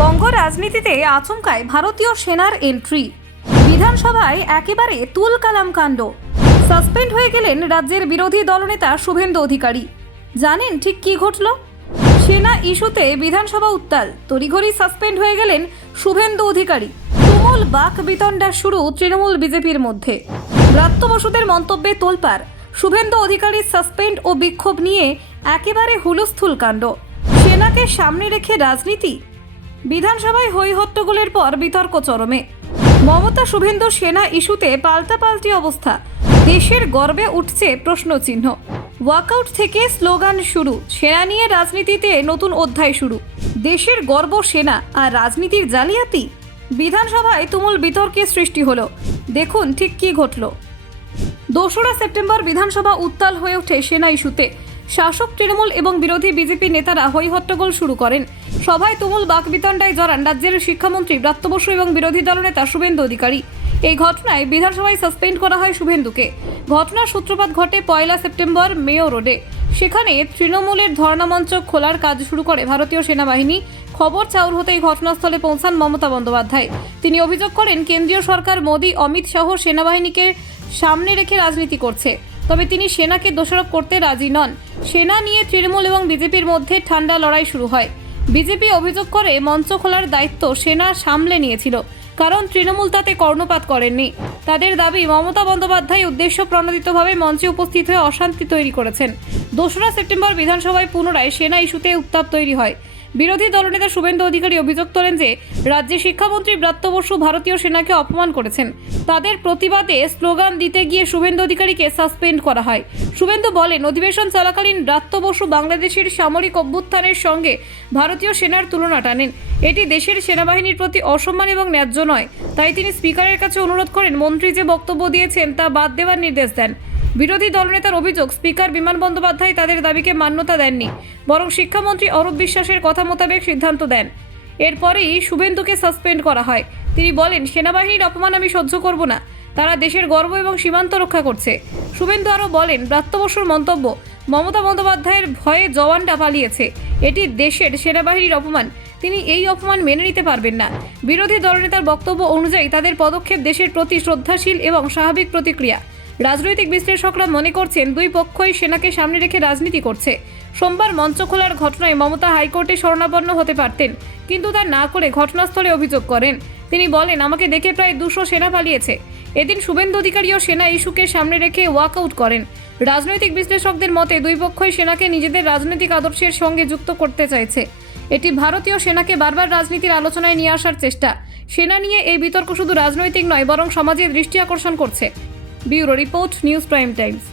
বঙ্গ রাজনীতিতে আচমকায় ভারতীয় সেনার এন্ট্রি। বিধানসভায় একেবারে তুলকালাম কাণ্ড। সাসপেন্ড হয়ে গেলেন রাজ্যের বিরোধী দলনেতা শুভেন্দু অধিকারী। জানেন ঠিক কি ঘটল? সেনা ইস্যুতে বিধানসভা উত্তাল, তড়িঘড়ি সাসপেন্ড হয়ে গেলেন শুভেন্দু অধিকারী। তুমুল বাক বিতণ্ডা শুরু তৃণমূল বিজেপির মধ্যে। ব্রাত্য বসুদের মন্তব্যে তোলপাড়। শুভেন্দু অধিকারীর সাসপেন্ড ও বিক্ষোভ নিয়ে একেবারে হুলস্থুল কাণ্ড। সেনাকে সামনে রেখে রাজনীতি। বিধানসভায় হই হট্টগোলের পর বিতর্ক চরমে। মমতা শুভেন্দু সেনা ইস্যুতে পাল্টাপাল্টি অবস্থা। দেশের গর্বে উঠছে প্রশ্নচিহ্ন। ওয়াকআউট থেকে স্লোগান শুরু। সেনা নিয়ে রাজনীতিতে নতুন অধ্যায় শুরু। দেশের গর্ব সেনা আর রাজনীতির জালিয়াতি। বিধানসভায় তুমুল বিতর্কের সৃষ্টি হলো। দেখুন ঠিক কি ঘটল। 2রা সেপ্টেম্বর বিধানসভা উত্তাল হয়ে ওঠে সেনা ইস্যুতে। শাসক তৃণমূল এবং বিরোধী বিজেপি নেতারা হই হট্টগোল শুরু করেন। সভায় তুমুল বাকবিতণ্ডায় জড়ান রাজ্যের শিক্ষামন্ত্রী ব্রাত্য বসু এবং বিরোধী দলনেতা শুভেন্দু অধিকারী। এই ঘটনায় বিধানসভায় সাসপেন্ড করা হয় শুভেন্দুকে। ঘটনার সূত্রপাত ঘটে 1 সেপ্টেম্বর মেয়ো রোডে। সেখানে তৃণমূলের ধর্ণামঞ্চ খোলার কাজ শুরু করে ভারতীয় সেনাবাহিনী। খবর চাউর হতেই ঘটনাস্থলে পৌঁছান মমতা বন্দ্যোপাধ্যায়। তিনি অভিযোগ করেন কেন্দ্রীয় সরকার মোদী, অমিত শাহ সেনাবাহিনীকে সামনে রেখে রাজনীতি করছে। তবে তিনি সেনাকে দোষারোপ করতে রাজি নন। সেনা নিয়ে তৃণমূল এবং বিজেপির মধ্যে ঠান্ডা লড়াই শুরু হয়। বিজেপি অভিযোগ করে মঞ্চ খোলার দায়িত্ব সেনা সামলে নিয়েছিল, কারণ তৃণমূল তাতে কর্ণপাত করেননি। তাদের দাবি মমতা বন্দ্যোপাধ্যায় উদ্দেশ্য প্রণোদিতভাবে মঞ্চে উপস্থিত হয়ে অশান্তি তৈরি করেছেন। 2রা সেপ্টেম্বর বিধানসভায় পুনরায় সেনা ইস্যুতে উত্তাপ তৈরি হয়। বিরোধী দলনেতা শুভেন্দু অধিকারী অভিযোগ তোলেন যে রাজ্যের শিক্ষামন্ত্রী ব্রাত্য বসু ভারতীয় সেনাকে অপমান করেছেন। তাদের প্রতিবাদে স্লোগান দিতে গিয়ে শুভেন্দু অধিকারীকে সাসপেন্ড করা হয়। শুভেন্দু বলেন, অধিবেশন চলাকালীন ব্রাত্য বসু বাংলাদেশের সামরিক অভ্যুত্থানের সঙ্গে ভারতীয় সেনার তুলনা টানেন। এটি দেশের সেনাবাহিনীর প্রতি অসম্মান এবং ন্যায্য নয়। তাই তিনি স্পিকারের কাছে অনুরোধ করেন মন্ত্রী যে বক্তব্য দিয়েছেন তা বাদ দেওয়ার নির্দেশ দেন। বিরোধী দলনেতার অভিযোগ, স্পিকার বিমান বন্দ্যোপাধ্যায় তাদের দাবিকে মান্যতা দেননি, বরং শিক্ষামন্ত্রী অরূপ বিশ্বাসের কথা মোতাবেক সিদ্ধান্ত দেন। এরপরেই শুভেন্দুকে সাসপেন্ড করা হয়। তিনি বলেন, সেনাবাহিনীর অপমান আমি সহ্য করব না। তারা দেশের গর্ব এবং সীমান্ত রক্ষা করছে। শুভেন্দু আরও বলেন, ব্রাত্য বসুর মন্তব্য, মমতা বন্দ্যোপাধ্যায়ের ভয়ে জওয়ানরা পালিয়েছে। এটি দেশের সেনাবাহিনীর অপমান। তিনি এই অপমান মেনে নিতে পারবেন না। বিরোধী দলনেতার বক্তব্য অনুযায়ী তাদের পদক্ষেপ দেশের প্রতি শ্রদ্ধাশীল এবং স্বাভাবিক প্রতিক্রিয়া। রাজনৈতিক বিশ্লেষকরা মনে করছেন দুই পক্ষই সেনাকে সামনে রেখে রাজনীতি করছে। সোমবার মঞ্চ খোলার ঘটনায় মমতা হাইকোর্টে শরণাপন্ন হতে পারতেন, কিন্তু তা না করে ঘটনাস্থলে অভিযোগ করেন। তিনি বলেন, আমাকে দেখে প্রায় 200 সেনা পালিয়েছে। এদিন শুভেন্দু অধিকারীও সেনা ইস্যুকে সামনে রেখে ওয়াকআউট করেন। রাজনৈতিক বিশ্লেষকদের মতে দুই পক্ষই সেনাকে নিজেদের রাজনৈতিক আদর্শের সঙ্গে যুক্ত করতে চাইছে। এটি ভারতীয় সেনাকে বারবার রাজনীতির আলোচনায় নিয়ে আসার চেষ্টা। সেনা নিয়ে এই বিতর্ক শুধু রাজনৈতিক নয়, বরং সমাজের দৃষ্টি আকর্ষণ করছে। Bureau report, news prime Times.